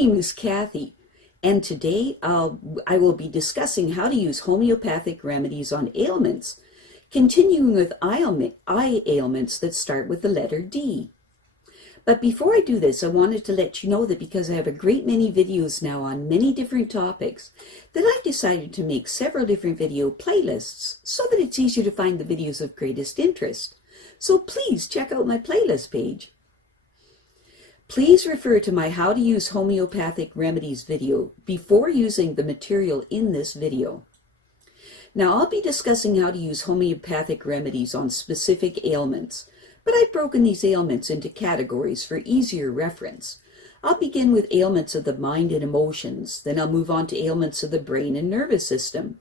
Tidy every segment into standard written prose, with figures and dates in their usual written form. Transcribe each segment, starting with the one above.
name is Kathy, and today I will be discussing how to use homeopathic remedies on ailments, continuing with eye ailments that start with the letter D. But before I do this, I wanted to let you know that because I have a great many videos now on many different topics, that I've decided to make several different video playlists so that it's easier to find the videos of greatest interest. So please check out my playlist page. Please refer to my How to Use Homeopathic Remedies video before using the material in this video. Now I'll be discussing how to use homeopathic remedies on specific ailments, but I've broken these ailments into categories for easier reference. I'll begin with ailments of the mind and emotions, then I'll move on to ailments of the brain and nervous system.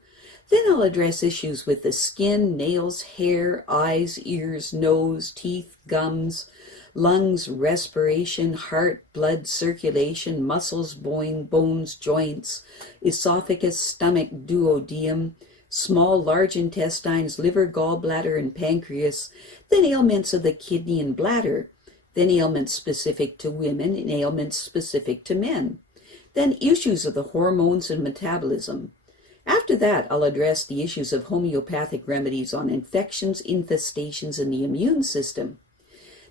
Then I'll address issues with the skin, nails, hair, eyes, ears, nose, teeth, gums, lungs, respiration, heart, blood, circulation, muscles, bones, joints, esophagus, stomach, duodenum, small, large intestines, liver, gallbladder, and pancreas, then ailments of the kidney and bladder, then ailments specific to women and ailments specific to men, then issues of the hormones and metabolism. After that, I'll address the issues of homeopathic remedies on infections, infestations, and the immune system,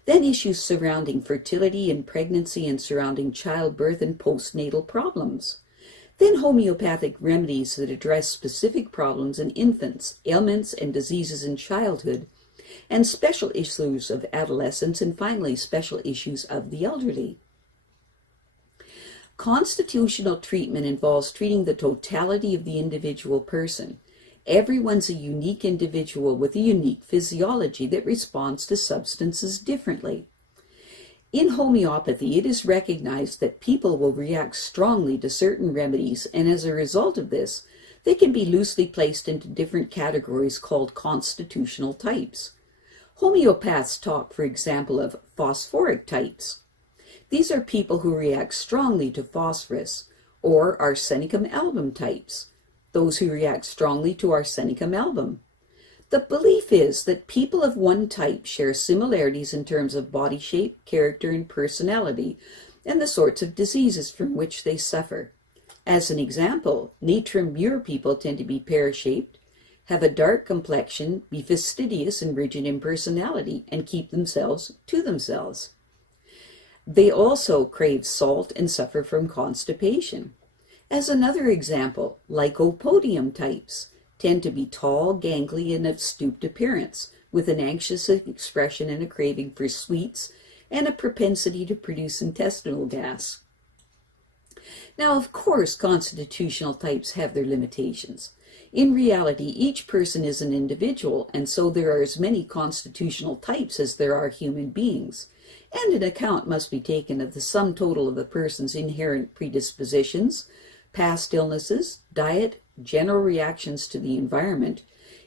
then issues surrounding fertility and pregnancy and surrounding childbirth and postnatal problems. Then homeopathic remedies that address specific problems in infants, ailments and diseases in childhood, and special issues of adolescents, and finally special issues of the elderly. Constitutional treatment involves treating the totality of the individual person. Everyone's a unique individual with a unique physiology that responds to substances differently. In homeopathy, it is recognized that people will react strongly to certain remedies, and as a result of this, they can be loosely placed into different categories called constitutional types. Homeopaths talk, for example, of phosphoric types. These are people who react strongly to phosphorus, or arsenicum album types, those who react strongly to arsenicum album. The belief is that people of one type share similarities in terms of body shape, character, and personality, and the sorts of diseases from which they suffer. As an example, Aurum Mur people tend to be pear-shaped, have a dark complexion, be fastidious and rigid in personality, and keep themselves to themselves. They also crave salt and suffer from constipation. As another example, lycopodium types tend to be tall, gangly, and of stooped appearance, with an anxious expression and a craving for sweets, and a propensity to produce intestinal gas. Now, of course, constitutional types have their limitations. In reality, each person is an individual, and so there are as many constitutional types as there are human beings, and an account must be taken of the sum total of the person's inherent predispositions, past illnesses, diet, general reactions to the environment,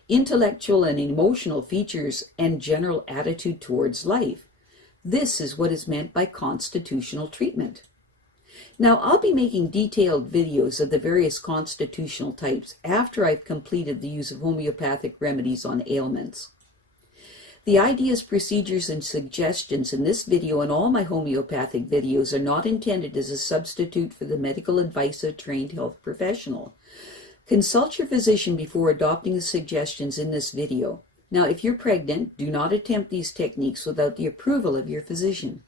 intellectual and emotional features, and general attitude towards life. This is what is meant by constitutional treatment. Now, I'll be making detailed videos of the various constitutional types after I've completed the use of homeopathic remedies on ailments. The ideas, procedures, and suggestions in this video and all my homeopathic videos are not intended as a substitute for the medical advice of a trained health professional. Consult your physician before adopting the suggestions in this video. Now, if you're pregnant, do not attempt these techniques without the approval of your physician.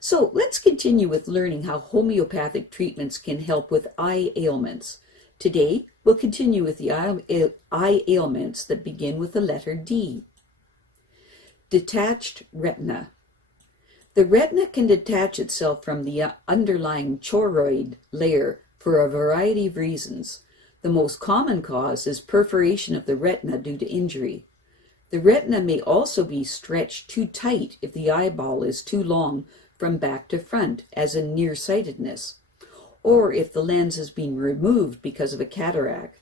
So let's continue with learning how homeopathic treatments can help with eye ailments. Today, we'll continue with the eye ailments that begin with the letter D. Detached retina. The retina can detach itself from the underlying choroid layer for a variety of reasons. The most common cause is perforation of the retina due to injury. The retina may also be stretched too tight if the eyeball is too long from back to front, as in nearsightedness, or if the lens has been removed because of a cataract.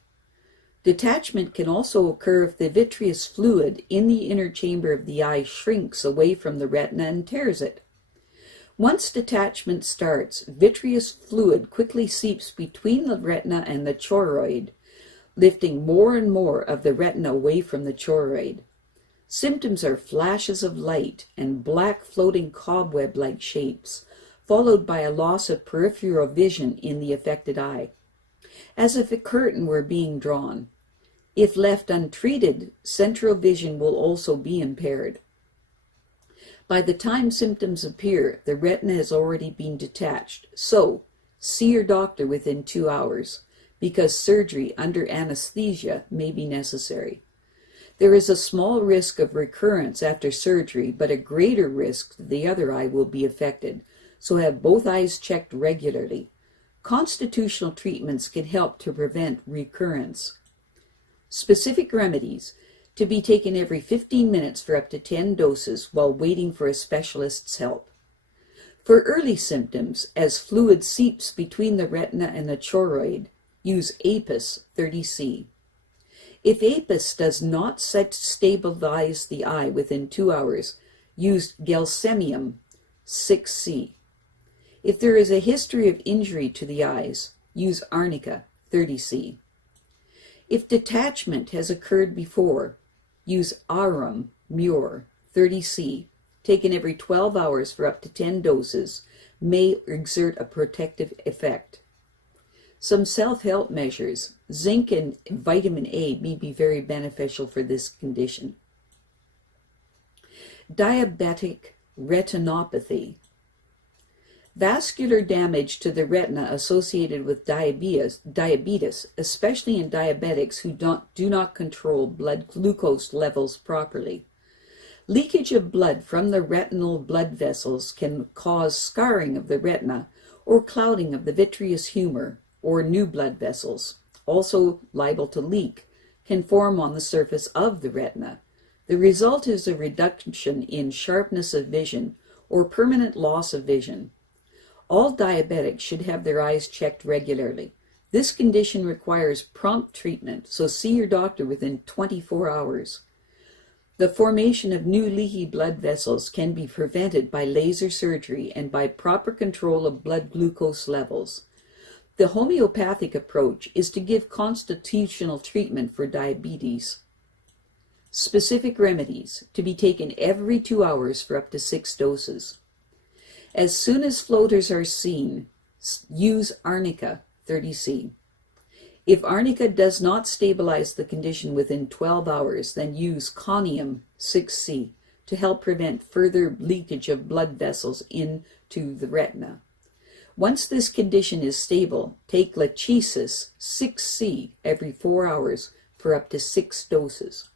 Detachment can also occur if the vitreous fluid in the inner chamber of the eye shrinks away from the retina and tears it. Once detachment starts, vitreous fluid quickly seeps between the retina and the choroid, lifting more and more of the retina away from the choroid. Symptoms are flashes of light and black floating cobweb-like shapes, followed by a loss of peripheral vision in the affected eye, as if a curtain were being drawn. If left untreated, central vision will also be impaired. By the time symptoms appear, the retina has already been detached, so see your doctor within 2 hours, because surgery under anesthesia may be necessary. There is a small risk of recurrence after surgery, but a greater risk that the other eye will be affected, so have both eyes checked regularly. Constitutional treatments can help to prevent recurrence. Specific remedies to be taken every 15 minutes for up to 10 doses while waiting for a specialist's help. For early symptoms, as fluid seeps between the retina and the choroid, use Apis 30C. If Apis does not stabilize the eye within 2 hours, use Gelsemium 6C. If there is a history of injury to the eyes, use Arnica 30C. If detachment has occurred before, use Aurum Mur 30C, taken every 12 hours for up to 10 doses, may exert a protective effect. Some self-help measures, zinc and vitamin A, may be very beneficial for this condition. Diabetic retinopathy. Vascular damage to the retina associated with diabetes, especially in diabetics who do not control blood glucose levels properly. Leakage of blood from the retinal blood vessels can cause scarring of the retina or clouding of the vitreous humor or new blood vessels, also liable to leak, can form on the surface of the retina. The result is a reduction in sharpness of vision or permanent loss of vision. All diabetics should have their eyes checked regularly. This condition requires prompt treatment, so see your doctor within 24 hours. The formation of new leaky blood vessels can be prevented by laser surgery and by proper control of blood glucose levels. The homeopathic approach is to give constitutional treatment for diabetes. Specific remedies to be taken every 2 hours for up to 6 doses. As soon as floaters are seen, use Arnica 30C. If Arnica does not stabilize the condition within 12 hours, then use Conium 6C to help prevent further leakage of blood vessels into the retina. Once this condition is stable, take Euphrasis 6C every 4 hours for up to 6 doses.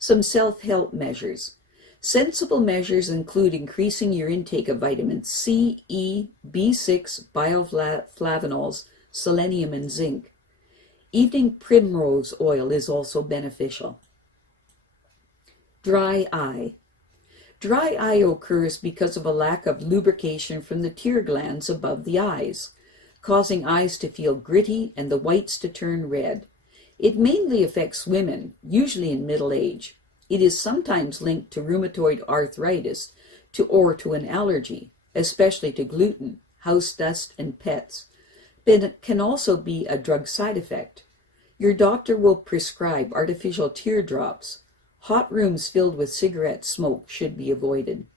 Some self-help measures. Sensible measures include increasing your intake of vitamins C, E, B6, bioflavonols, selenium, and zinc. Evening primrose oil is also beneficial. Dry eye. Dry eye occurs because of a lack of lubrication from the tear glands above the eyes, causing eyes to feel gritty and the whites to turn red. It mainly affects women, usually in middle age. It is sometimes linked to rheumatoid arthritis or to an allergy, especially to gluten, house dust, and pets. But it can also be a drug side effect. Your doctor will prescribe artificial tear drops. Hot rooms filled with cigarette smoke should be avoided.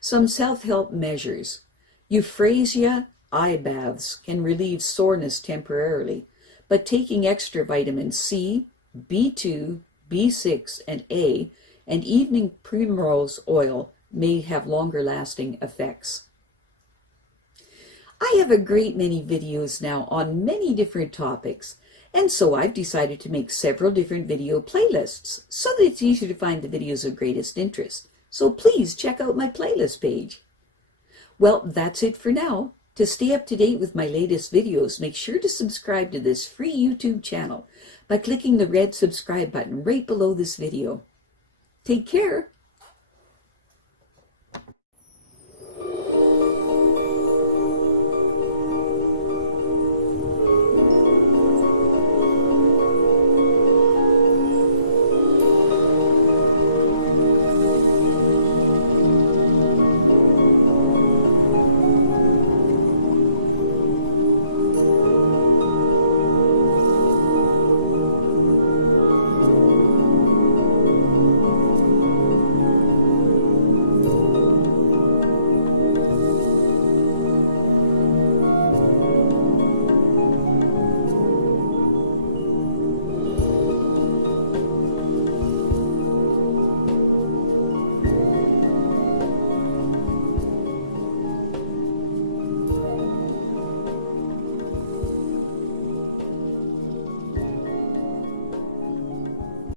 Some self-help measures. Euphrasia eye baths can relieve soreness temporarily, but taking extra vitamin C, B2, B6, and A, and evening primrose oil may have longer-lasting effects. I have a great many videos now on many different topics, and so I've decided to make several different video playlists so that it's easier to find the videos of greatest interest. So please check out my playlist page. Well, that's it for now. To stay up to date with my latest videos, make sure to subscribe to this free YouTube channel by clicking the red subscribe button right below this video. Take care.